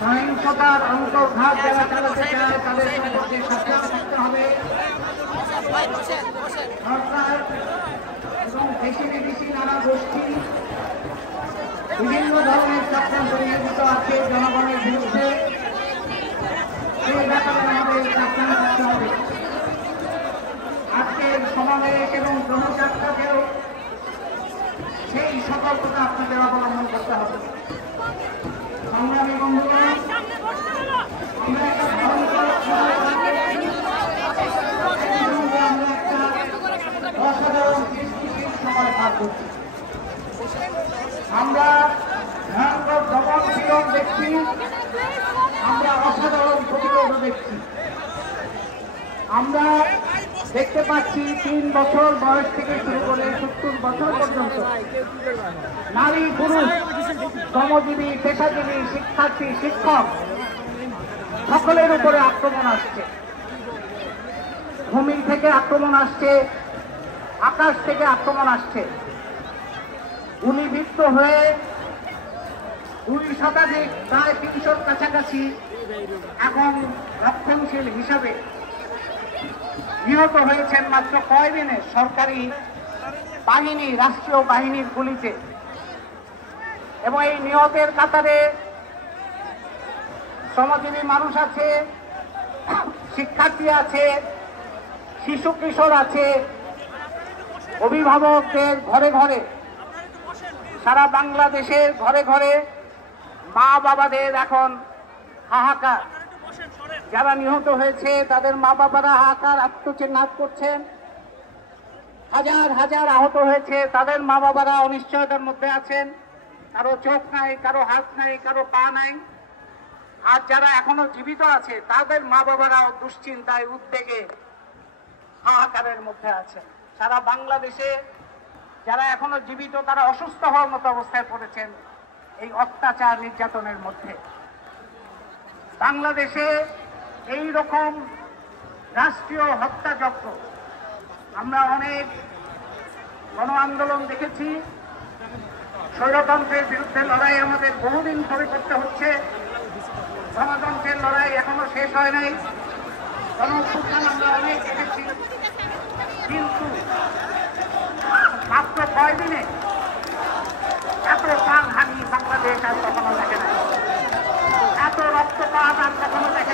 সহিংসতার অন্তর্ঘাত যারা চালাতে চায় তাদের সম্পর্কে সচেতন থাকতে হবে। সরকার এবং দেশি বিদেশি নানা গোষ্ঠী বিভিন্ন ধরনের চক্রান্ত নিয়োজিত আছে জনগণের বিরুদ্ধে। সেই ব্যাপারে আমাদের সাবধান থাকতে হবে। আজকের সমাবেশ এবং জনযাত্রাকেও সেই সতর্কতা আপনাদের অবলম্বন করতে হবে। সংগ্রামী বন্ধুগণ, আমরা একটা অসাধারণ সৃষ্টিশীল সময় পার করছি। আমরা ভয়ঙ্কর দমনশীল দেখছি, আমরা অসাধারণ প্রতিরোধ দেখছি। আমরা দেখতে পাচ্ছি 3 বছর বয়স থেকে শুরু করে 70 বছর পর্যন্ত নারী পুরুষ, শ্রমজীবী, পেশাজীবী, শিক্ষার্থী, শিক্ষক সকলের উপরে আক্রমণ আসছে। ভূমি থেকে আক্রমণ আসছে, আকাশ থেকে আক্রমণ আসছে। গুলিবিদ্ধ হয়ে 2 শতাধিক, প্রায় 300-র কাছাকাছি এখন রক্ষণশীল হিসাবে নিহত হয়েছেন মাত্র কয়দিনে সরকারি বাহিনী, রাষ্ট্রীয় বাহিনীর গুলিতে। এবং এই নিহতের কাতারে শ্রমজীবী মানুষ আছে, শিক্ষার্থী আছে, শিশু কিশোর আছে, অভিভাবকদের ঘরে ঘরে, সারা বাংলাদেশের ঘরে ঘরে মা বাবাদের এখন হাহাকার। যারা নিহত হয়েছে তাদের মা বাবারা হাহাকার আত্মচিৎকার করছেন। হাজার হাজার আহত হয়েছে, তাদের মা বাবারা অনিশ্চয়তার মধ্যে আছেন। কারো চোখ নাই, কারো হাত নাই, কারো পা নাই। আর যারা এখনো জীবিত আছে তাদের মা বাবারাও দুশ্চিন্তায়, উদ্বেগে, হাহাকারের মধ্যে আছেন। সারা বাংলাদেশে যারা এখনো জীবিত তারা অসুস্থ হওয়ার মতো অবস্থায় পড়েছেন এই অত্যাচার নির্যাতনের মধ্যে। বাংলাদেশে এই রকম রাষ্ট্রীয় হত্যাযজ্ঞ আমরা অনেক গণ আন্দোলন দেখেছি। স্বৈরতন্ত্রের বিরুদ্ধে লড়াই আমাদের বহুদিন ধরে করতে হচ্ছে। গণতন্ত্রের লড়াই এখনো শেষ হয় নাই। গণঅভ্যুত্থান আমরা অনেক দেখেছি, কিন্তু মাত্র কয়দিনে এত প্রাণহানি বাংলাদেশ আর কখনো দেখে নাই, এত রক্তপাত আর কখনো দেখে